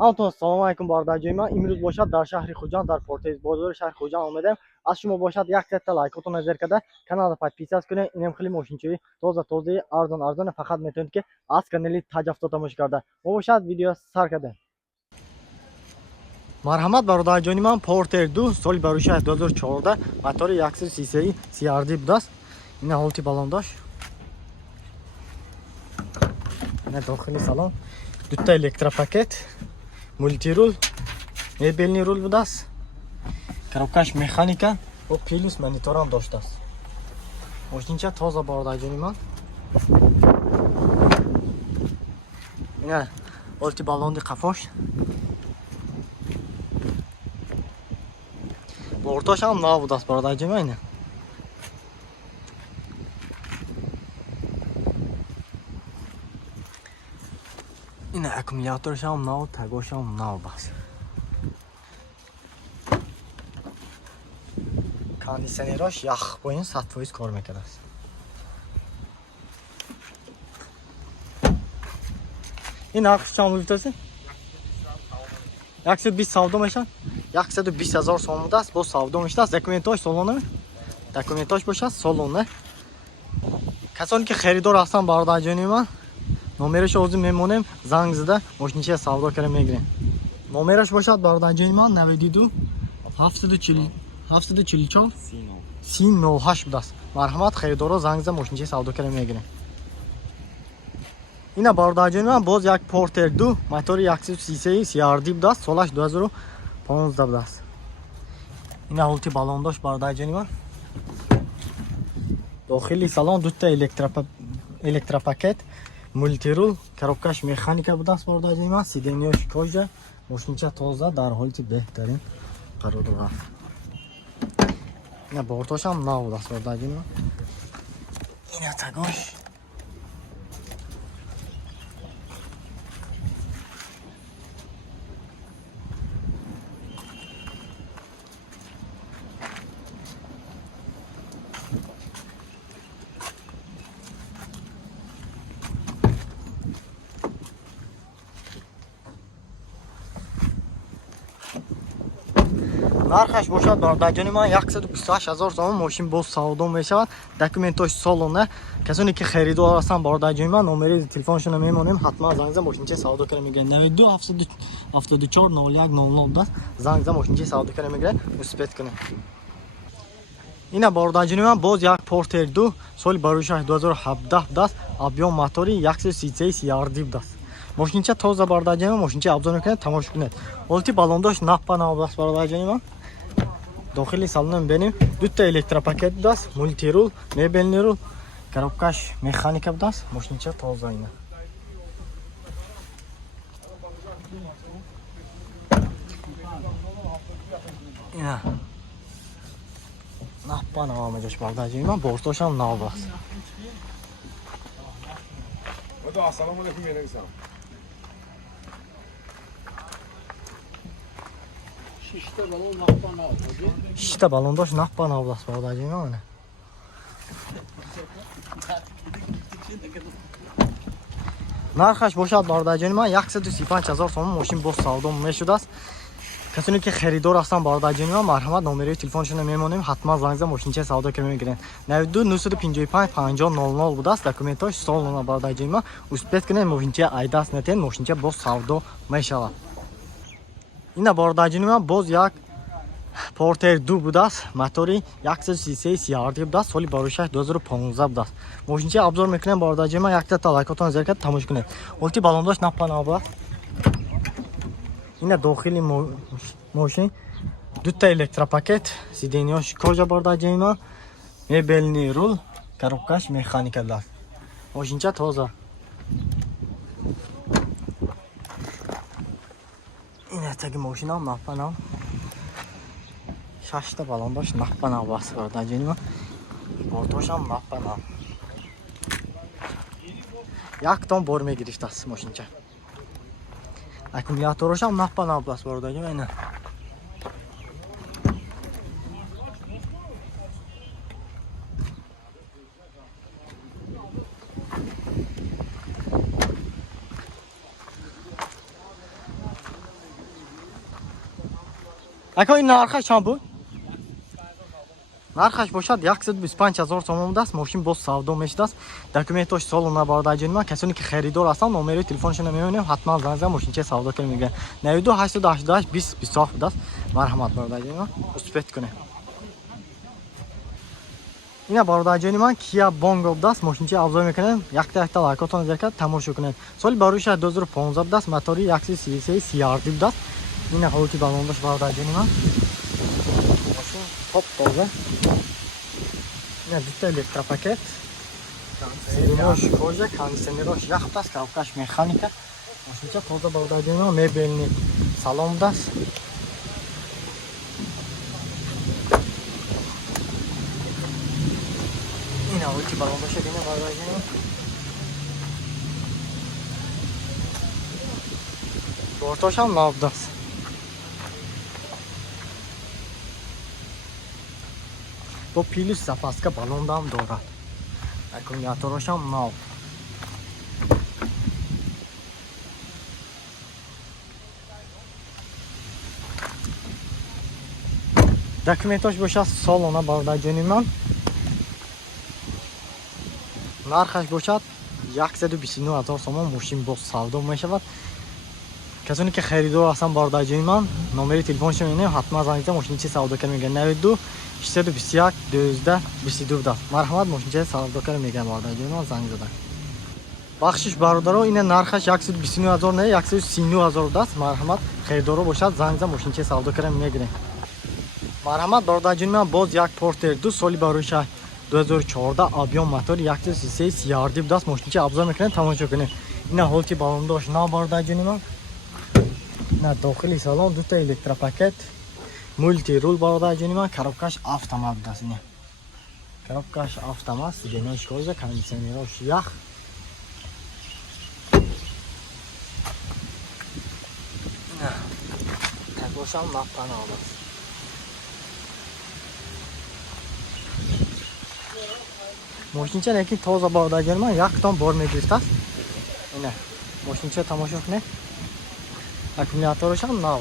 ҳаматон салому алайкум бародарҷои ман. имрӯз бошад дар шаҳри Хуҷанд, дар портез бозори шаҳри Хуҷанд омадаем. аз шумо бошад як сетта лайкотона зер карда каналро подписать кунед. Инем хеле мошинчӯи тозаи арзоне фақат метавонед ки аз канали Таҷ Авто тамошо карда. мо бошад видео сар кардем. марҳамат бародарҷони ман, Porter 2 соли барӯшаи 2014 мотори 133 CRD будааст. ина ҳолати балондош, ина дохили салон, дута электропакет, мультирул, мебелни рул будааст, коробкаш механика ва плюс мониторам доштааст. мошинча тоза бародарҷони ман. ина ҳолати балонди қафош, бортош ҳам нав будааст бародарҷои ман. ина аккумуляторш ҳам нав, тагош ҳам нав аст. кондитсионерош ях поин 100% кор мекардааст. ин ақш чанд бутаси? 120 савдо мешад. 120 000 сом будааст, бо савдо мешад. Документош солона, документош бошад солона. касоне ки харидор ҳастанд бародарҷони ман, номераш ҳозир мемонем, занг зада мошинча савдо карда мегирем. номераш бошад бародарҷони ман 92 744 308 будааст. марҳамат, харидоро занг зада мошинча савдо карда мегирем. ина бародарҷони ман боз як Porter 2 мотори 133 CRD будааст, солаш 2015 будааст. ина ҳолати балондош бародарҷони ман. дохили салон дута электропакет, мультирул, коробкаш механика будааст бародарҷони ман. сиденияш кожа, мошинча тоза дар ҳолати беҳтарин қарор дорад. ина бортош ҳам нав будааст бародарҷони ман. ина тагош, нархаш бошад бародарҷони ман 128 000 сом. мошин боз савдо мешавад. документош солона. касоне ки харидор ҳастанд бародарҷони ман, номери телефоншона мемонем, ҳатман занг зада мошинча савдо карда мегирем. 92 774 01 00 будааст. занг зада мошинча савдо карда мегирем, успет кунем. ина бародарҷони ман боз як Porter 2 соли барӯшаи 2017 будааст. объём мотори 133 CRD будааст. мошинча тоза бародарҷони ман, мошинча абзор мекунед, тамошо кунед. ҳолати балондош напа нав будааст бародарҷони ман. дохили салон мебинем, дута электропакет будааст, мультирул, мебелни рул, коробкаш механика будааст. мошинча тоза ина. ина напа нав амаҷош бародарҷони ман. бортош ҳам нав аст. Assalomu alaykum meningsan. шишта балондош напа нав аст бародарҷони ман. нархаш бошад бародарҷони ман 135 000 сом. мошин боз савдо мешудааст. касоне ки харидор ҳастанд бародарҷони ман, марҳамат, номери телефоншона мемонем, ҳатман занг зада мошинча савдо карда мегирем. 92 955 50 00 будааст. документош солона бародарҷони ман. успет кунед, мошинча айдаст натен, мошинча боз савдо мешавад. ина бародарҷони ман боз як Porter 2 будааст, мотори 133 CRD будааст, соли барӯшаи 2015 будааст. мошинча абзор мекунем бародарҷони ман. як та лайкотон зер карда тамошо кунед. ҳолати балондош напа нав будааст. ина дохили мошин дута электропакет, сиденияш кожа бародарҷони ман, мебелни рул, коробкаш механика будааст. мошинча тоза. ина таги мошинам напа нав. 6 та балондош напа нав аст бародарҷони ман. бортошам напа нав. як тон бор мегирифтааст мошинча. аккумуляторошам напа нав аст бародарҷони ман. ина ака ин нархаш чанд буд? нархаш бошад 125000 сомон будааст. мошин боз савдо мешудааст. документош соло набардаҷони ман. касоне ки харидор ҳастанд номерои телефоншона меёнем, ҳатман занг зан мошинчаи савдо кунем мегӯянд. 92 888 20 27 будааст. марҳамат бародарҷони ман. успеҳ кунем. ина бародарҷони ман Kia Bongo будааст. мошинчаи авзор мекунем. якта лайкотон зеркат тамошо кунем. соли бароиша 2015 будааст. мотори 133 CRD будааст. ина ҳолати балондош бародарҷони ман. мошин топ тоза. ина дута электропакет. сидунош кожа, кондитсионерош ях будааст, коробкаш механика. мошинча тоза бародарҷони ман. мебелни салон будааст. ина ҳолати балондоша бинем бародарҷони ман. бортошам нав будааст. бо пилус запаска балондам дорад. аккумуляторошам нав. документош бошад солона бародарҷони ман. нархаш бошад 129000 сомон. мошин боз савдо мешавад. касоне ки харидор ҳастанд бародарҷони ман, номери телефоншон меёнем, ҳатман занг зан мошинчаи савдокар мегӯянд. 92 621 12 22 будааст. марҳамат мошинчаи савдокар мегӯянд бародарҷони ман занг зада. бахшиш бародаро, ина нархаш 129000 не 139000 будааст. марҳамат харидоро бошад занг зан мошинчаи савдокар мегӯянд. марҳамат бародарҷони ман, боз як Porter 2 соли бароиша 2014 объем мотори 133 CRD будааст. мошинчаи абзор мекунем, тамошо кунем. ина ҳолати балондош нав бародарҷони ман. ина дохили салон дута электропакет, мультирул бародарҷони ман. коробкаш автомат будааст. ина коробкаш автомат, сиденош кожа, кондитсионерош ях. ина такошам наппана будааст. мошинча лекин тоза бародарҷони ман, яктон бор мегирифтааст. ина мошинча тамошо кунед. аккумуляторошам нав.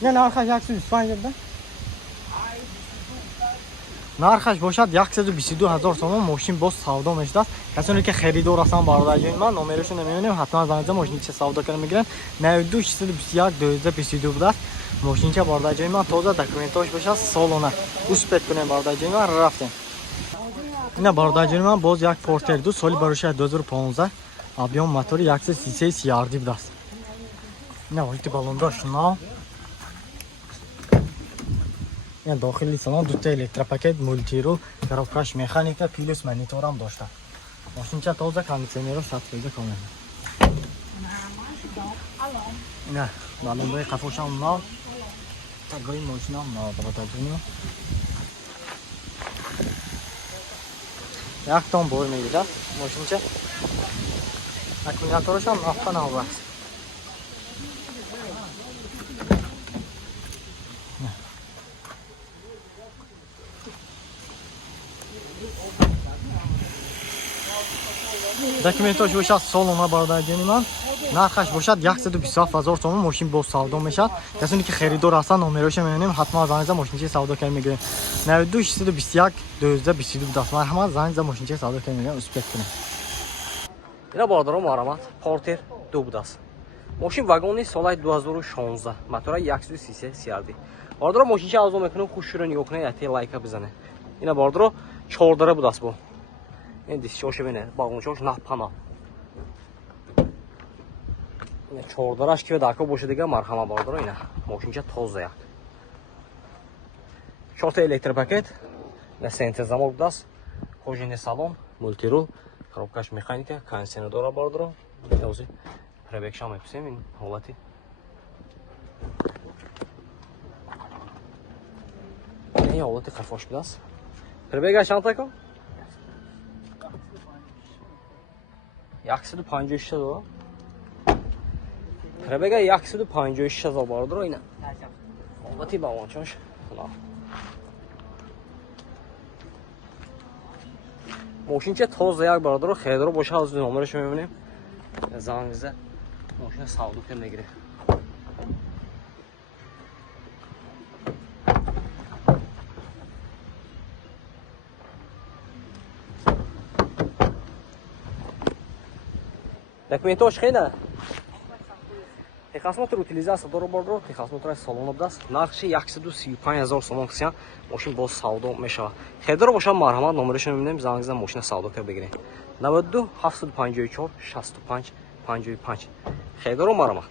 ина нархаш 125 да? нархаш бошад 122000 сомон. мошин боз савдо мешудааст. касоне ки харидор ҳастанд бародарҷони ман, номерошон меёнем, ҳатман занг зан мошинчаи савдокар мегӯянд. 92 621 12 22 будааст. мошинча бародарҷони ман тоза, документош бошад солона. успеҳ кунем бародарҷони ман, рафтем. ина бародарҷони ман, боз як Porter 2 соли бароиша 2015 объем мотори 133 CRD будааст. ина ҳолати балондош нав. ина дохили салон дута электропакет, мультирул, коробкаш механика, пилус мониторам дошта. мошинча тоза, кондитсионерош сатфеда камер. ина балондои қафошам нав. тагои мошинам нав бародарҷони ман. яктон бор мегирад мошинча. аккумуляторошам нафта нав будааст. документош бошад солона бародарҷони ман. нархаш бошад 127000 сомон. мошин боз савдо мешавад. касоне ки харидор ҳастанд номероша меёнем, ҳатман занг зан мошинчаи савдокар мегӯянд. 92 621 12 22 будааст. марҳамат занг зан мошинчаи савдокар мегӯянд. успеҳ кунем. ина бародаро марҳамат, Porter 2 будааст. мошин вагони соли 2016, мотора 133 CRD. бародаро мошинча авзор мекунем, хушро нигоҳ кунед, ятте лайка бизанед. ина бародаро 4 дара будааст. бо ин дисчош бине, балончош наппана. ина 4 дараш ки дако боша дига марҳама бародаро. ина мошинча тоза як. 4 электропакет, на центр замок будааст. кожаный салон, мультирул, коробкаш механика, кондитсионер бародаро. ҳозир пробегшам меписем ин ҳолати. ин ҳолати қафош будааст. пробега чанд тако? 156 000. пробега 156 000 бародаро. ина ҳолати балончош. ماشین تازه یک برادر خیلی باشه از نمرش میبینیم زنگزه ماشین سعودو که میگیره документош хена техасмотр утилизация доро бордро техасмотр салон обдаст нархши 135000 сомон кисян мошин боз савдо мешава хедро боша марҳамат номерашо мебинем зангза мошина савдо кар бигирем 92 754 65 55 хедро марҳамат